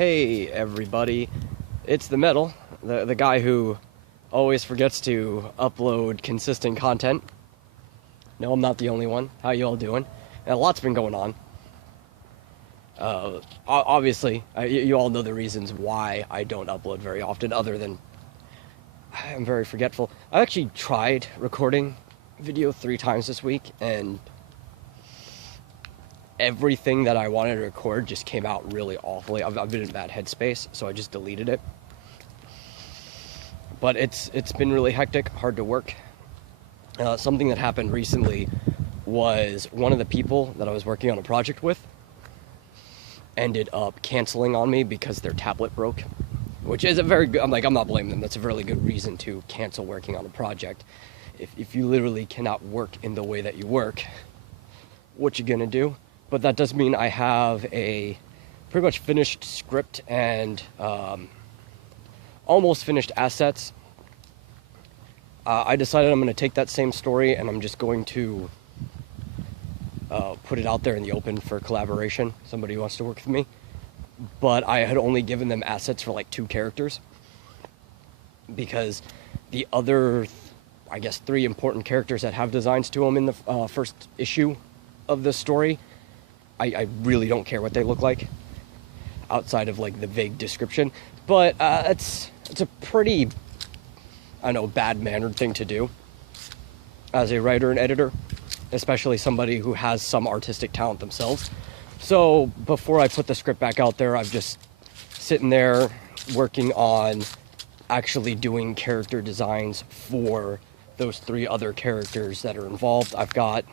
Hey everybody, it's the Metal, the guy who always forgets to upload consistent content. No, I'm not the only one. How you all doing? And a lot's been going on. Obviously, you all know the reasons why I don't upload very often, other than I'm very forgetful. I actually tried recording video 3 times this week, and everything that I wanted to record just came out really awfully. I've been in a bad headspace, so I just deleted it. But it's been really hectic, hard to work. Something that happened recently was one of the people that I was working on a project with ended up canceling on me because their tablet broke, which is a very good, I'm not blaming them. That's a really good reason to cancel working on a project. If you literally cannot work in the way that you work, what you gonna do? But that does mean I have a pretty much finished script and almost finished assets. I decided I'm going to take that same story and I'm just going to put it out there in the open for collaboration. Somebody who wants to work with me. But I had only given them assets for like 2 characters, because the other, I guess, 3 important characters that have designs to them in the first issue of the story, I really don't care what they look like outside of like the vague description. But it's a pretty, I know, bad-mannered thing to do as a writer and editor, especially somebody who has some artistic talent themselves. So before I put the script back out there, I'm just sitting there working on actually doing character designs for those 3 other characters that are involved. I've got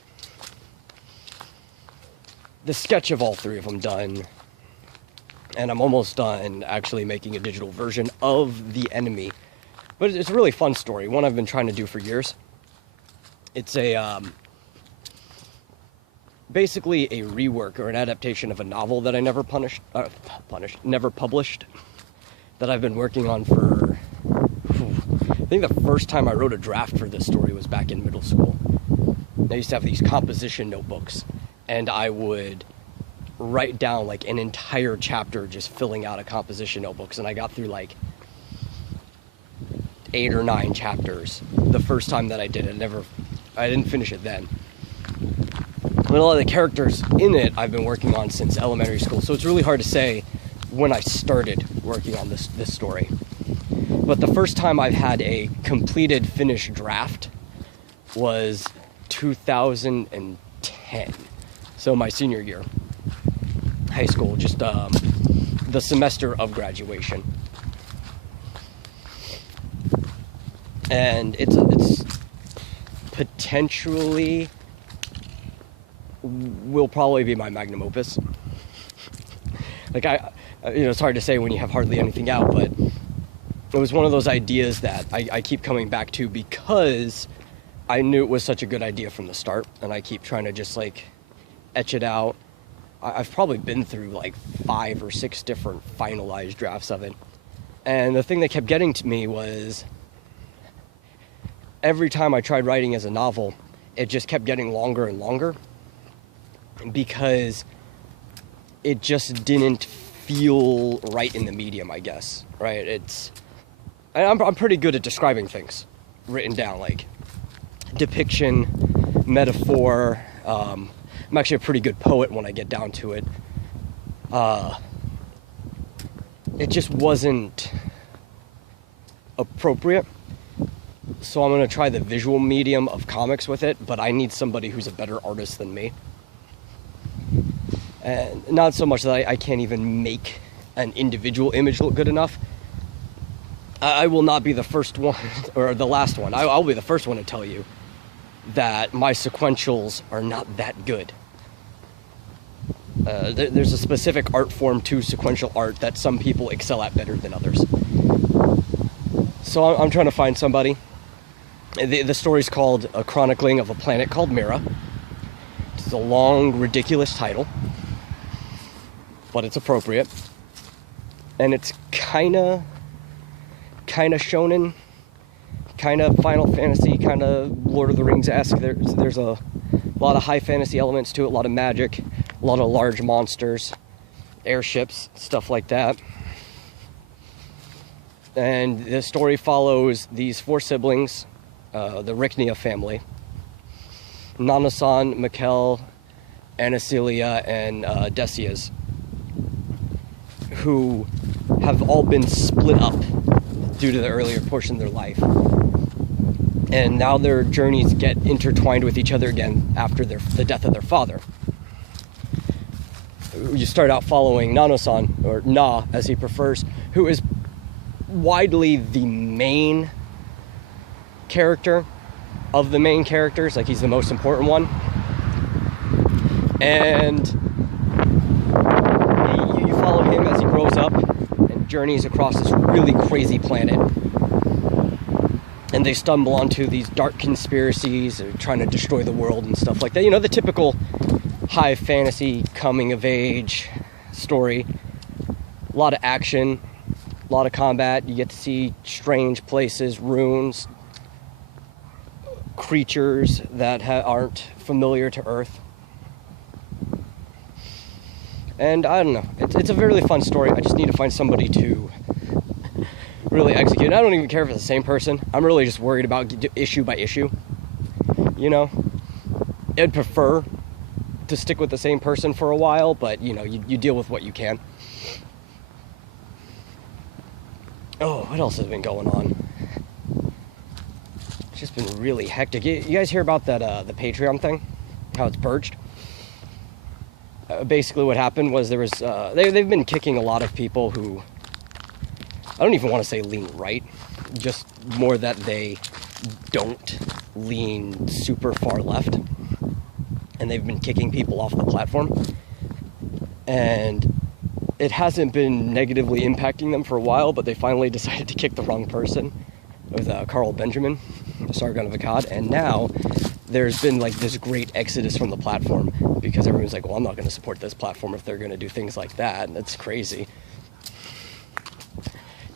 the sketch of all 3 of them done, and I'm almost done actually making a digital version of the enemy. But it's a really fun story, one I've been trying to do for years. It's a basically a rework or an adaptation of a novel that I never never published, that I've been working on for, I think the first time I wrote a draft for this story was back in middle school. I used to have these composition notebooks, and I would write down like an entire chapter just filling out a composition notebooks, and I got through like 8 or 9 chapters the first time that I did it. I didn't finish it then. But a lot of the characters in it I've been working on since elementary school, so it's really hard to say when I started working on this story. But the first time I've had a completed finished draft was 2010. So my senior year, high school, just the semester of graduation. And it's potentially will probably be my magnum opus. Like it's hard to say when you have hardly anything out, but it was one of those ideas that I keep coming back to because I knew it was such a good idea from the start, and I keep trying to just like etch it out. I've probably been through like 5 or 6 different finalized drafts of it. And the thing that kept getting to me was every time I tried writing as a novel, it just kept getting longer and longer because it just didn't feel right in the medium, I guess, right? I'm pretty good at describing things written down, like depiction, metaphor. I'm actually a pretty good poet when I get down to it. It just wasn't appropriate. So I'm going to try the visual medium of comics with it, but I need somebody who's a better artist than me. And not so much that I can't even make an individual image look good enough. I will not be the first one, or the last one. I'll be the first one to tell you that my sequentials are not that good. There's a specific art form to sequential art that some people excel at better than others. So I'm trying to find somebody. The story's called A Chronicling of a Planet Called Mira. It's a long, ridiculous title, but it's appropriate. And it's kinda shonen, kinda Final Fantasy, kinda Lord of the Rings-esque. There's a lot of high fantasy elements to it, a lot of magic, a lot of large monsters. airships, stuff like that. And the story follows these 4 siblings, the Ryknia family. Nanasan, Mikkel, Anacelia, and Decius, who have all been split up due to the earlier portion of their life. And now their journeys get intertwined with each other again after the death of their father. You start out following Nanasan, or Na as he prefers, who is widely the main character of the main characters. Like, he's the most important one. And you follow him as he grows up and journeys across this really crazy planet. And they stumble onto these dark conspiracies, trying to destroy the world and stuff like that. You know, the typical high fantasy coming of age story. A lot of action, a lot of combat. You get to see strange places, runes, creatures that aren't familiar to Earth. And I don't know, it's a really fun story. I just need to find somebody to really execute. I don't even care if it's the same person. I'm really just worried about issue by issue. You know, I'd prefer to stick with the same person for a while, but you know, you deal with what you can. Oh, what else has been going on? It's just been really hectic. You guys hear about that the Patreon thing? How it's purged? Basically what happened was there was they've been kicking a lot of people who, I don't even want to say lean right, just more that they don't lean super far left, and they've been kicking people off the platform, and it hasn't been negatively impacting them for a while, but they finally decided to kick the wrong person with Carl Benjamin, Sargon of Akkad, and now there's been like this great exodus from the platform because everyone's like, well, I'm not going to support this platform if they're going to do things like that. That's crazy.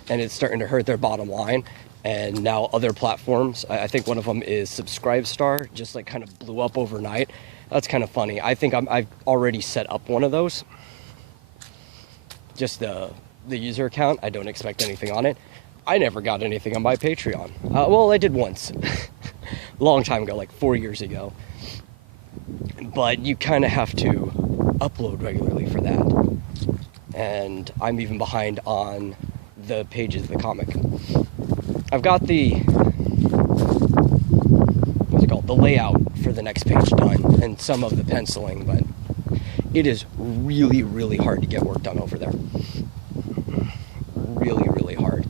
And it's starting to hurt their bottom line. And now other platforms, I think one of them is Subscribestar, just like kind of blew up overnight. That's kind of funny. I think I've already set up one of those. Just the user account. I don't expect anything on it. I never got anything on my Patreon. Well, I did once. Long time ago, like 4 years ago. But you kind of have to upload regularly for that. And I'm even behind on the pages of the comic. I've got the, what's it called, the layout for the next page done, and some of the penciling, but it is really, really hard to get work done over there. Really, really hard.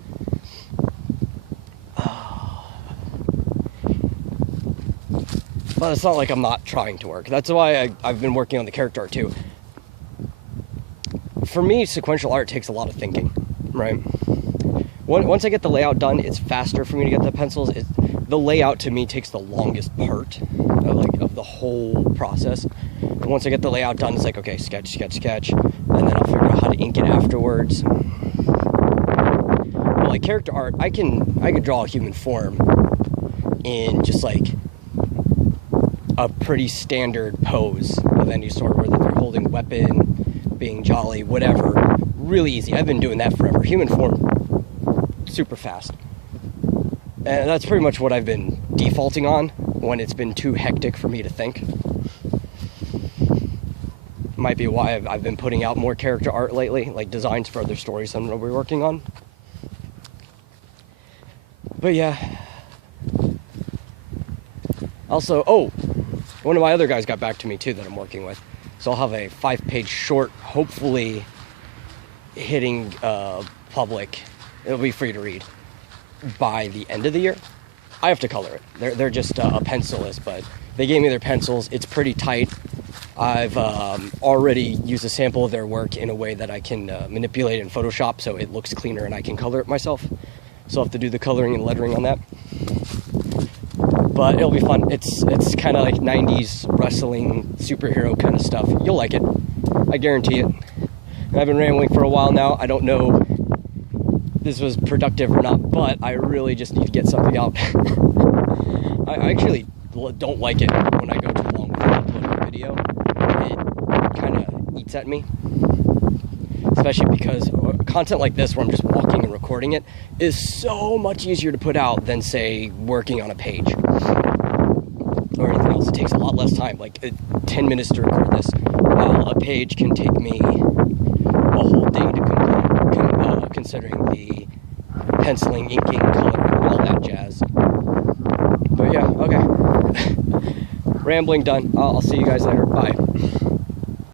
But it's not like I'm not trying to work. That's why I've been working on the character art too. For me, sequential art takes a lot of thinking, right? Once I get the layout done, it's faster for me to get the pencils. The layout to me takes the longest part of the whole process. And once I get the layout done, it's like, okay, sketch, sketch, sketch, and then I'll figure out how to ink it afterwards. But like character art, I could draw a human form in just like a pretty standard pose of any sort, whether they're holding a weapon, being jolly, whatever. Really easy. I've been doing that forever. Human form, super fast. And that's pretty much what I've been defaulting on when it's been too hectic for me to think. Might be why I've been putting out more character art lately, like designs for other stories I'm going to be working on. But yeah. Also, one of my other guys got back to me too that I'm working with. So I'll have a 5-page short, hopefully hitting public. It'll be free to read by the end of the year. I have to color it. They're just a pencilist, but they gave me their pencils. It's pretty tight. I've already used a sample of their work in a way that I can manipulate in Photoshop so it looks cleaner and I can color it myself. So I'll have to do the coloring and lettering on that. But it'll be fun. It's kind of like 90s wrestling superhero kind of stuff. You'll like it. I guarantee it. And I've been rambling for a while now. I don't know if this was productive or not, but I really just need to get something out. I actually don't like it when I go too long without uploading a video. It kind of eats at me. especially because content like this where I'm just walking and recording it is so much easier to put out than, say, working on a page or anything else. It takes a lot less time, like 10 minutes to record this, while a page can take me a whole day to complete, considering the penciling, inking, coloring, all that jazz. But yeah, okay. Rambling done. I'll see you guys later. Bye.